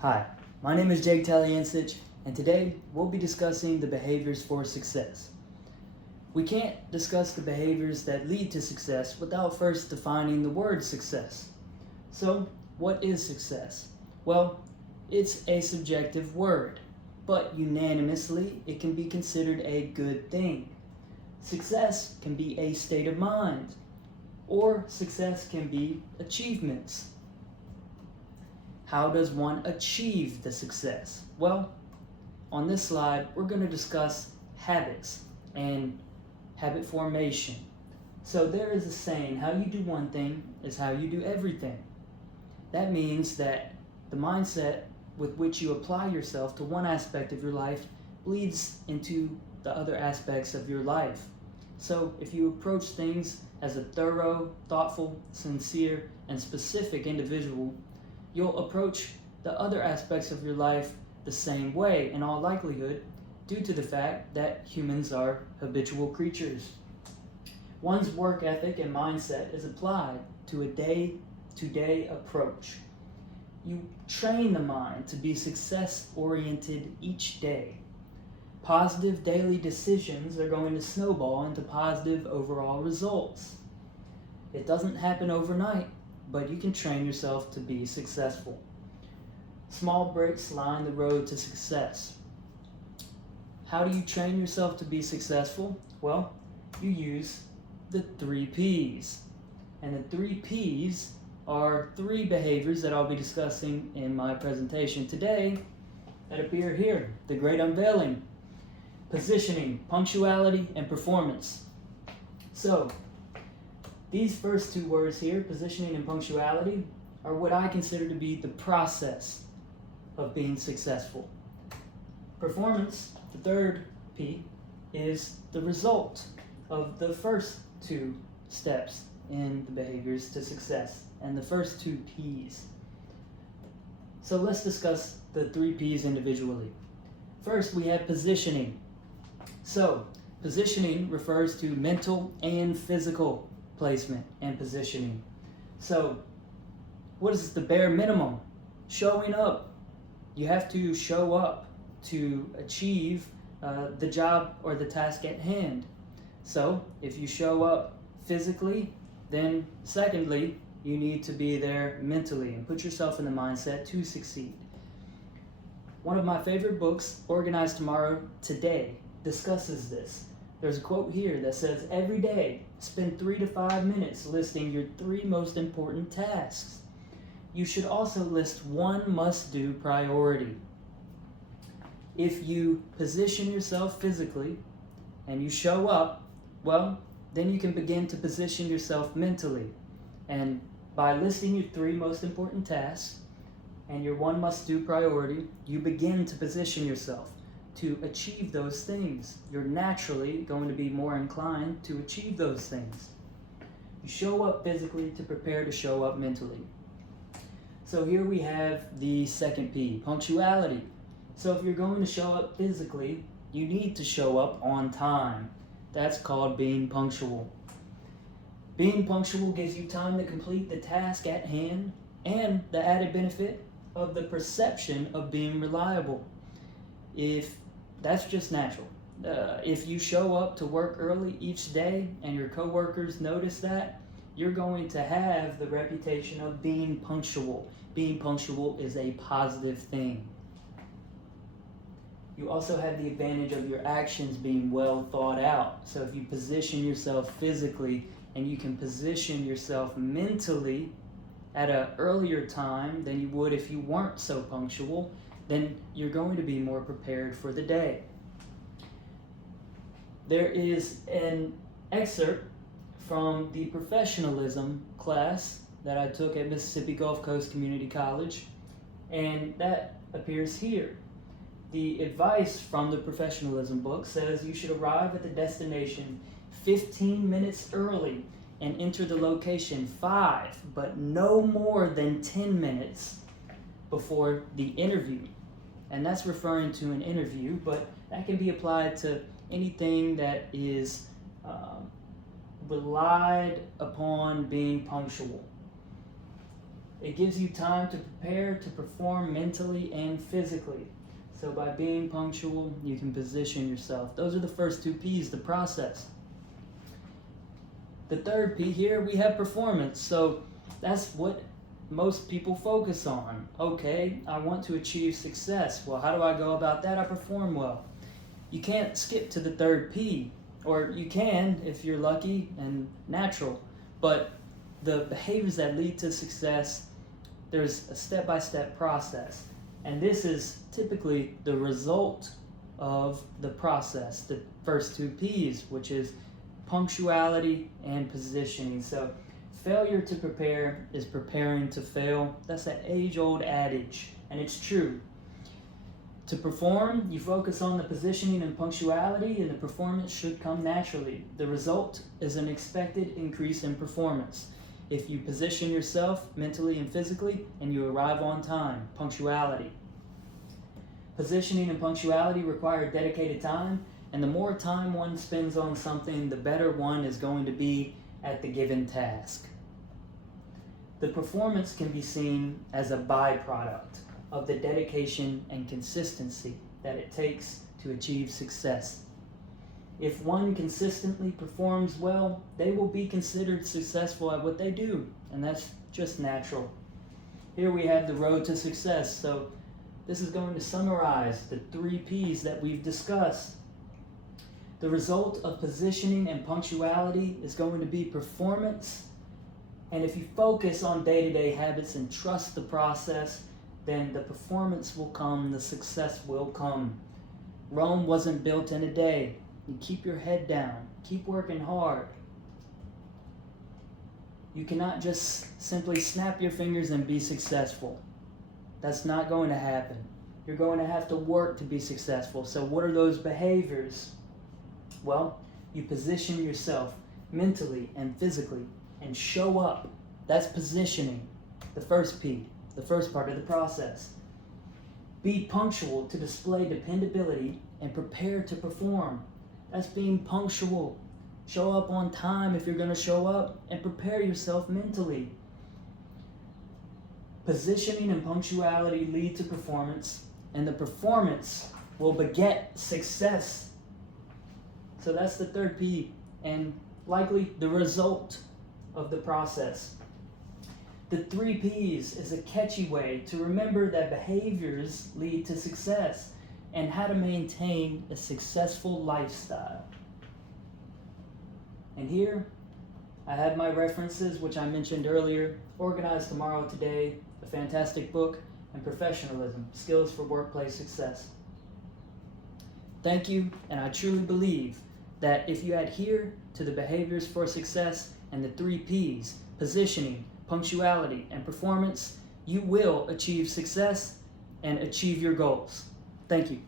Hi, my name is Jake Taliansich, and today we'll be discussing the behaviors for success. We can't discuss the behaviors that lead to success without first defining the word success. So, what is success? Well, it's a subjective word, but unanimously it can be considered a good thing. Success can be a state of mind, or success can be achievements. How does one achieve the success? Well, on this slide, we're going to discuss habits and habit formation. So there is a saying, how you do one thing is how you do everything. That means that the mindset with which you apply yourself to one aspect of your life bleeds into the other aspects of your life. So if you approach things as a thorough, thoughtful, sincere, and specific individual, you'll approach the other aspects of your life the same way, in all likelihood, due to the fact that humans are habitual creatures. One's work ethic and mindset is applied to a day-to-day approach. You train the mind to be success-oriented each day. Positive daily decisions are going to snowball into positive overall results. It doesn't happen overnight, but you can train yourself to be successful. Small breaks line the road to success. How do you train yourself to be successful? Well, you use the 3 P's. And the 3 P's are 3 behaviors that I'll be discussing in my presentation today that appear here. The Great Unveiling, positioning, punctuality, and performance. So, these first 2 words here, positioning and punctuality, are what I consider to be the process of being successful. Performance, the 3rd P, is the result of the first 2 steps in the behaviors to success and the first 2 P's. So let's discuss the 3 P's individually. First, we have positioning. So, positioning refers to mental and physical placement and positioning. So, what is the bare minimum? Showing up. You have to show up to achieve the job or the task at hand. So, if you show up physically, then secondly, you need to be there mentally and put yourself in the mindset to succeed. One of my favorite books, Organize Tomorrow Today, discusses this. There's a quote here that says, every day, spend 3 to 5 minutes listing your 3 most important tasks. You should also list 1 must-do priority. If you position yourself physically and you show up, well, then you can begin to position yourself mentally. And by listing your 3 most important tasks and your 1 must-do priority, you begin to position yourself to achieve those things. You're naturally going to be more inclined to achieve those things. You show up physically to prepare to show up mentally. So here we have the 2nd P, punctuality. So if you're going to show up physically, you need to show up on time. That's called being punctual. Being punctual gives you time to complete the task at hand and the added benefit of the perception of being reliable. If that's just natural. If you show up to work early each day and your coworkers notice that, you're going to have the reputation of being punctual. Being punctual is a positive thing. You also have the advantage of your actions being well thought out. So if you position yourself physically and you can position yourself mentally at an earlier time than you would if you weren't so punctual, then you're going to be more prepared for the day. There is an excerpt from the professionalism class that I took at Mississippi Gulf Coast Community College, and that appears here. The advice from the professionalism book says you should arrive at the destination 15 minutes early and enter the location 5, but no more than 10 minutes before the interview. And that's referring to an interview, but that can be applied to anything that is relied upon being punctual. It gives you time to prepare to perform mentally and physically. So by being punctual, you can position yourself. Those are the first two P's, the process. The third P here, we have performance. So that's what most people focus on. Okay, I want to achieve success. Well, how do I go about that? I perform well. You can't skip to the third P, or you can if you're lucky and natural. But the behaviors that lead to success, there's a step-by-step process. And this is typically the result of the process, the first two P's, which is punctuality and positioning. So failure to prepare is preparing to fail. That's an age-old adage, and it's true. To perform, you focus on the positioning and punctuality, and the performance should come naturally. The result is an expected increase in performance. If you position yourself mentally and physically, and you arrive on time, punctuality. Positioning and punctuality require dedicated time, and the more time one spends on something, the better one is going to be at the given task. The performance can be seen as a byproduct of the dedication and consistency that it takes to achieve success. If one consistently performs well, they will be considered successful at what they do, and that's just natural. Here we have the road to success. So this is going to summarize the three P's that we've discussed. The result of positioning and punctuality is going to be performance. And if you focus on day-to-day habits and trust the process, then the performance will come, the success will come. Rome wasn't built in a day. You keep your head down, keep working hard. You cannot just simply snap your fingers and be successful. That's not going to happen. You're going to have to work to be successful. So what are those behaviors? Well, you position yourself mentally and physically and show up. That's positioning, the first P, the first part of the process. Be punctual to display dependability and prepare to perform. That's being punctual. Show up on time if you're going to show up, and prepare yourself mentally. Positioning and punctuality lead to performance, and the performance will beget success. So that's the third P, and likely the result of the process. The three P's is a catchy way to remember that behaviors lead to success and how to maintain a successful lifestyle. And here I have my references, which I mentioned earlier: Organize Tomorrow Today, a fantastic book, and Professionalism, Skills for Workplace Success. Thank you, and I truly believe that if you adhere to the behaviors for success and the three P's, positioning, punctuality, and performance, you will achieve success and achieve your goals. Thank you.